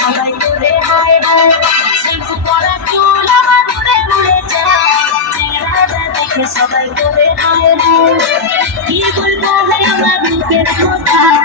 সবাই করে হায় হায় শিল্প করা চুল আমার উড়ে উড়ে যায় চেহারা দেখে সবাই করে হায় হায় কি বলবো আমার বুকের কথা